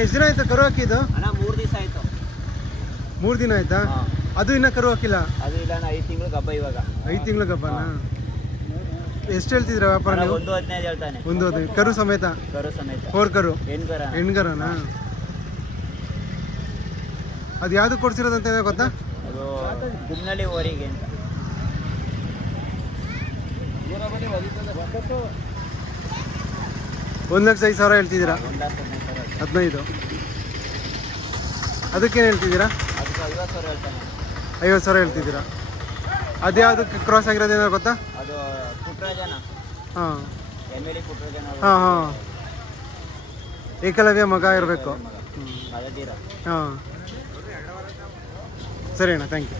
ಎಷ್ಟು ದಿನ ಆಯ್ತು ಕರು ಹಾಕಿದ್ದು? ಅಣ್ಣ 3 ದಿವಸ ಆಯ್ತು. 3 ದಿನ ಆಯ್ತಾ? ಅದು ಇನ್ನ ಕರು ಹಾಕಿಲ್ಲ? ಅದು ಇಲ್ಲ, 5 ತಿಂಗಳು ಗಬ್ಬ ಇವಾಗ. 5 ತಿಂಗಳು ಗಬ್ಬನಾ? ಎಷ್ಟು ಹೇಳ್ತಿದ್ರ ವ್ಯಾಪಾರ ನೀವು? 1.15 ಹೇಳ್ತಾನೆ. 1.15 ಕರು ಸಮೇತ? ಕರು ಸಮೇತ. 4 ಕರು? ಹೆಣ್ಗರನಾ? ಅದು ಯಾವ್ದು ಕೊಡ್ಸಿರೋದಂತ ಗೊತ್ತಾ? ಅದು ಗುಮ್ನಳ್ಳಿ ಓರಿಗೆ ಅಂತ. 1,05,000 ಹೇಳ್ತಿದ್ದೀರಾ? 15. ಅದಕ್ಕೇನು ಹೇಳ್ತಿದ್ದೀರಾ? 50,000 ಹೇಳ್ತಾನೆ. 50,000 ಹೇಳ್ತಿದ್ದೀರಾ? ಅದ್ಯಾವುದು ಕ್ರಾಸ್ ಆಗಿರೋದು ಏನಾದ್ರು ಗೊತ್ತಾ? ಅದು ಪುಟ್ರಾಜನ. ಹಾಂ, ಎಮ್ಮೆಲಿ ಪುಟ್ರಾಜನ. ಹಾಂ ಹಾಂ, ಏಕಲವ್ಯ ಮಗ ಇರಬೇಕು. ಹಾಂ, ಸರಿ ಅಣ್ಣ, ಥ್ಯಾಂಕ್ ಯು.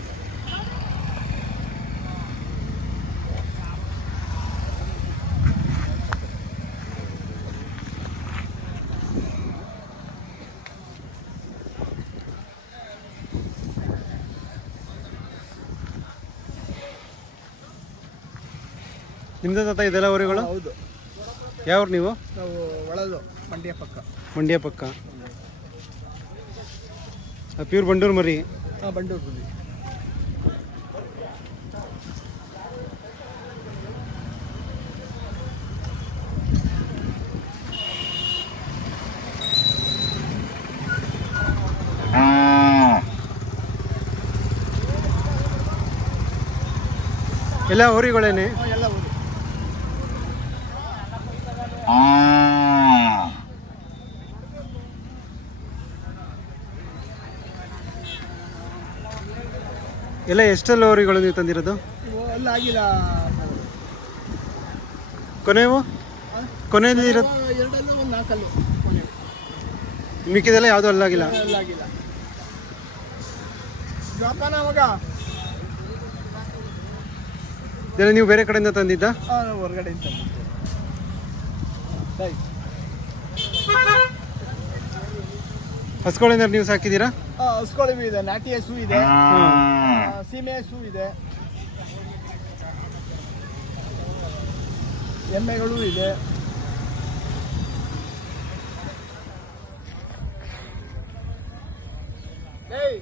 ನಿಮ್ದು ತಾತ ಇದೆಲ್ಲ ಊರುಗಳು? ಹೌದು. ಯಾವ್ರು ನೀವು? ನಾವು ಒಳದು ಮಂಡ್ಯ ಪಕ್ಕ. ಮಂಡ್ಯ ಪಕ್ಕ. ಪ್ಯೂರ್ ಬಂಡೂರು ಮರಿ? ಹಾಂ, ಬಂಡೂರು ಮರಿ. ಎಲ್ಲ ಊರುಗಳೇನೆ? ಎಲ್ಲ ಊರು. ಎಲ್ಲ ಎಷ್ಟೆಲ್ಲ ಊರುಗಳು ನೀವು ತಂದಿರೋದು? ಎಲ್ಲ ಆಗಿಲ್ಲ. ಕೊನೆಯವು ಕೊನೆಯಲ್ಲಿ ಇರೋದು? ಎರಡಲ್ಲ, ಒಂದು 4 ಮಿಕ್ಕಿದೆಲ್ಲ ಯಾವುದೂ ಅಲ್ಲಾಗಿಲ್ಲ? ಎಲ್ಲ ಆಗಿಲ್ಲ. ಜೋಪಾನ ಮಗ. ಇದೆಲ್ಲ ನೀವು ಬೇರೆ ಕಡೆಯಿಂದ ತಂದಿದ್ದ? ಹೊರಗಡೆಯಿಂದ. ಹಸ್ಗಳಿಂದ ನೀವು ಸಾಕಿದ್ದೀರಾ? ಹಸುಗಳು ಇದೆ, ನಾಟಿ ಹಸು ಇದೆ, ಸೀಮೆ ಹಸು ಇದೆ, ಎಮ್ಮೆಗಳು ಇದೆ. ಏಯ್,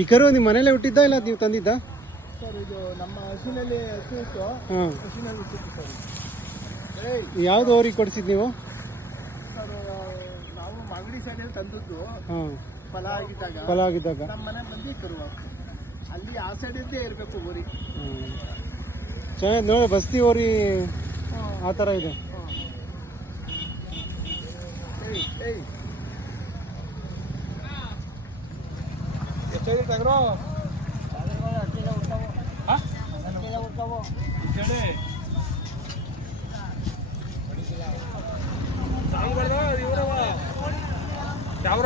ಈ ಕರು ನಿಮ್ಮ ಮನೇಲೆ ಹುಟ್ಟಿದ್ದ ಇಲ್ಲ ನೀವು ತಂದಿದ್ದ? ಸರ್, ಇದು ನಮ್ಮ ಹಸುವಿನಲ್ಲಿ ಹಸು ಇತ್ತು. ಹಾಂ, ಹಸುವಿನಲ್ಲಿ ಹುಟ್ಟಿತ್ತು ಸರ್. ಯಾವುದು ಅವ್ರಿಗೆ ಕೊಡಿಸಿದ್ದು ನೀವು? ಸರ್, ನಾವು ಮಾಗಡಿ ಸೈಡಲ್ಲಿ ತಂದದ್ದು. ಹಾಂ, ಫಲ ಆಗಿದ್ದಾಗ ನಮ್ಮ ಮನೆ ಮಂದಿ ಕರುವ ಅಲ್ಲಿ ಆ ಸೈಡಿದ್ದೇ ಇರಬೇಕು ಊರಿ. ಚೆನ್ನಾಗಿ ನೋಡಿ, ಬಸ್ತಿ ಓರಿ ಆ ಥರ ಇದೆ. ಯಾವ